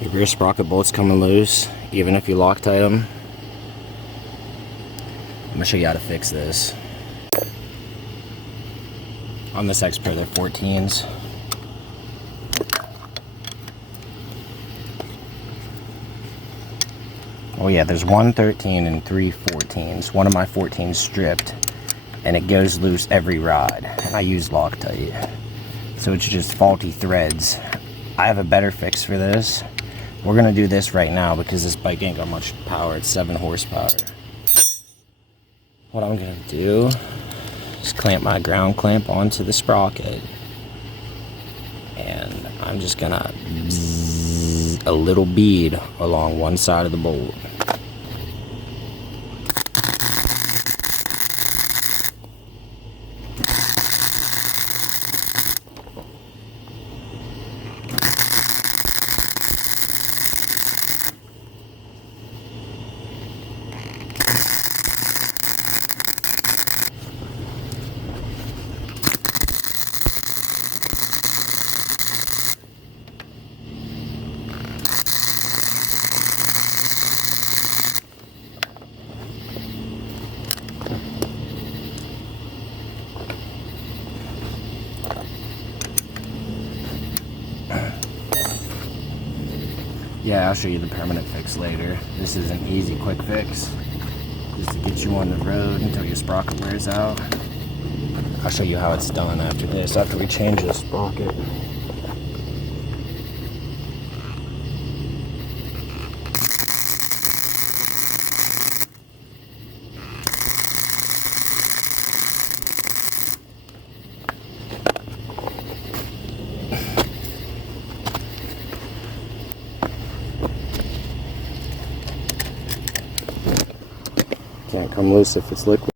Your rear sprocket bolt's coming loose, even if you Loctite them. I'm gonna show you how to fix this. On this Expert, they're 14s. Oh yeah, there's one 13 and 3 14s. One of my 14s stripped, and it goes loose every rod. And I use Loctite, so it's just faulty threads. I have a better fix for this. We're gonna do this right now because this bike ain't got much power. It's 7 horsepower. What I'm gonna do is clamp my ground clamp onto the sprocket, and I'm just gonna bzzz a little bead along one side of the bolt. Yeah, I'll show you the permanent fix later. This is an easy, quick fix, just to get you on the road until your sprocket wears out. I'll show you how it's done after this, after we change the sprocket. Can't come loose if it's liquid.